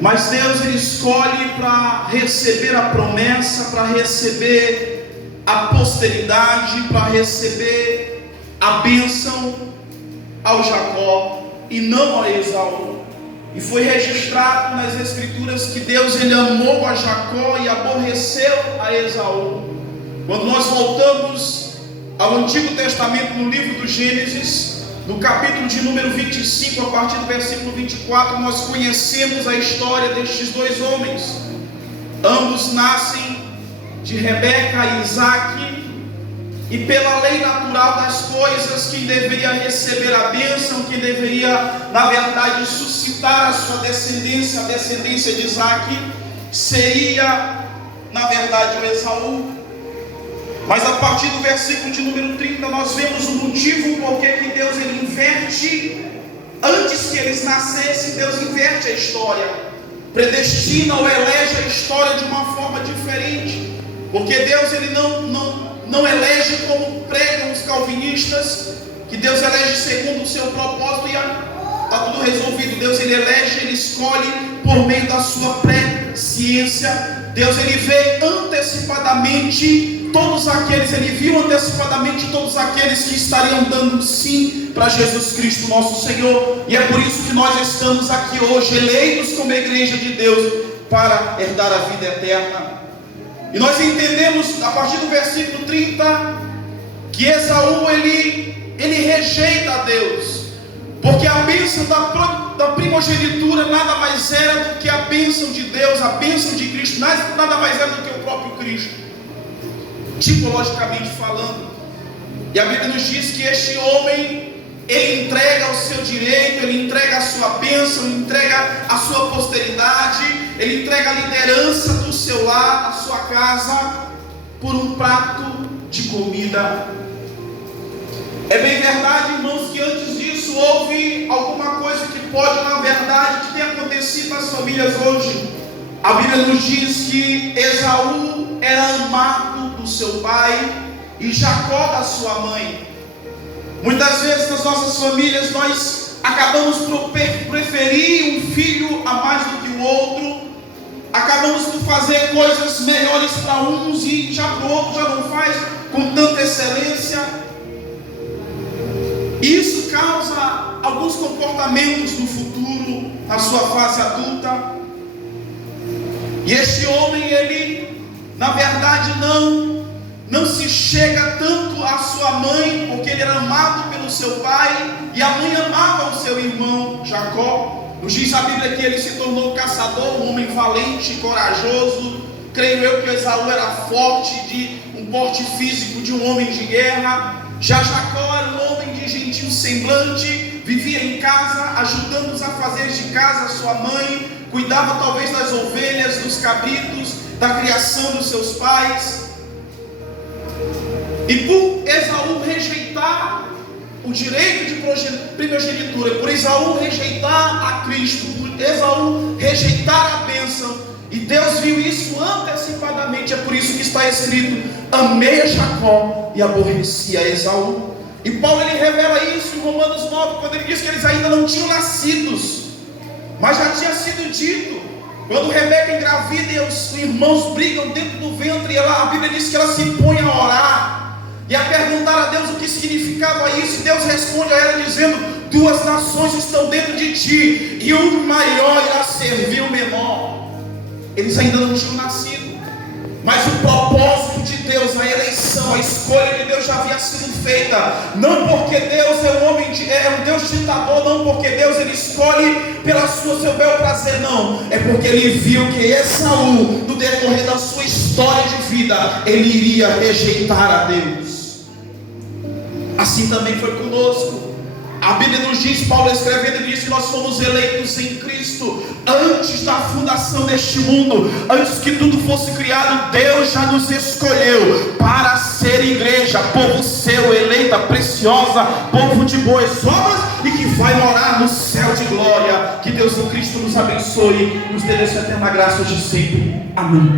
Mas Deus ele escolhe para receber a promessa, para receber a posteridade, para receber a bênção ao Jacó e não a Esaú. E foi registrado nas Escrituras que Deus ele amou a Jacó e aborreceu a Esaú. Quando nós voltamos ao Antigo Testamento, no livro do Gênesis, no capítulo de número 25, a partir do versículo 24, nós conhecemos a história destes dois homens. Ambos nascem de Rebeca e Isaque, e pela lei natural das coisas, quem deveria receber a bênção, quem deveria, na verdade, suscitar a sua descendência, a descendência de Isaque, seria, na verdade, o Esaú. Mas a partir do versículo de número 30, nós vemos o motivo por que Deus ele inverte. Antes que eles nascessem, Deus inverte a história, predestina ou elege a história de uma forma diferente, porque Deus ele não elege como pregam os calvinistas, que Deus elege segundo o seu propósito e está tudo resolvido. Deus ele elege, ele escolhe por meio da sua presciência. Deus ele vê antecipadamente todos aqueles, ele viu antecipadamente todos aqueles que estariam dando sim para Jesus Cristo nosso Senhor. E é por isso que nós estamos aqui hoje, eleitos como igreja de Deus, para herdar a vida eterna. E nós entendemos a partir do versículo 30 que Esaú ele rejeita a Deus, porque a bênção da primogenitura nada mais era do que a bênção de Deus, a bênção de Cristo, nada mais era do que o próprio Cristo, tipologicamente falando. E a Bíblia nos diz que este homem, ele entrega o seu direito, ele entrega a sua bênção, ele entrega a sua posteridade, ele entrega a liderança do seu lar, a sua casa, por um prato de comida. É bem verdade, irmãos, que antes disso houve alguma coisa que pode, na verdade, que tem acontecido nas famílias hoje. A Bíblia nos diz que Esaú era amado do seu pai e Jacó da sua mãe. Muitas vezes nas nossas famílias nós acabamos por preferir um filho a mais do que o outro, acabamos por fazer coisas melhores para uns e já para o outro já não faz com tanta excelência. Isso causa alguns comportamentos no futuro, na sua fase adulta. E este homem, ele, na verdade, não se chega tanto à sua mãe, porque ele era amado pelo seu pai, e a mãe amava o seu irmão Jacó. Nos diz a Bíblia que ele se tornou caçador, um homem valente, corajoso. Creio eu que Esaú era forte, de um porte físico de um homem de guerra. Já Jacó era um homem de gentil semblante, vivia em casa, ajudando os afazeres de casa, sua mãe, cuidava talvez das ovelhas, dos cabritos, da criação dos seus pais. E por Esaú rejeitar o direito de primogenitura, por Esaú rejeitar a Cristo, por Esaú rejeitar a bênção, e Deus viu isso antecipadamente. É por isso que está escrito: amei a Jacó e aborreci a Esaú. E Paulo ele revela isso em Romanos 9, quando ele diz que eles ainda não tinham nascidos, mas já tinha sido dito. Quando Rebeca engravida e os irmãos brigam dentro do ventre, a Bíblia diz que ela se põe a orar e a perguntar a Deus o que significava isso. E Deus responde a ela dizendo: duas nações estão dentro de ti, e o maior irá servir o menor. Eles ainda não tinham nascido, mas o propósito de Deus, a eleição, a escolha de Deus já havia sido feita. Não porque Deus é um Deus ditador, não porque Deus ele escolhe pela seu bel prazer, não. É porque ele viu que Esaú, no decorrer da sua história de vida, ele iria rejeitar a Deus. Assim também foi conosco. A Bíblia nos diz, Paulo escrevendo, diz que nós fomos eleitos em Cristo antes da fundação deste mundo. Antes que tudo fosse criado, Deus já nos escolheu para ser igreja, povo seu, eleita, preciosa, povo de boas obras e que vai morar no céu de glória. Que Deus em Cristo nos abençoe, nos dê a sua eterna graça de sempre. Amém.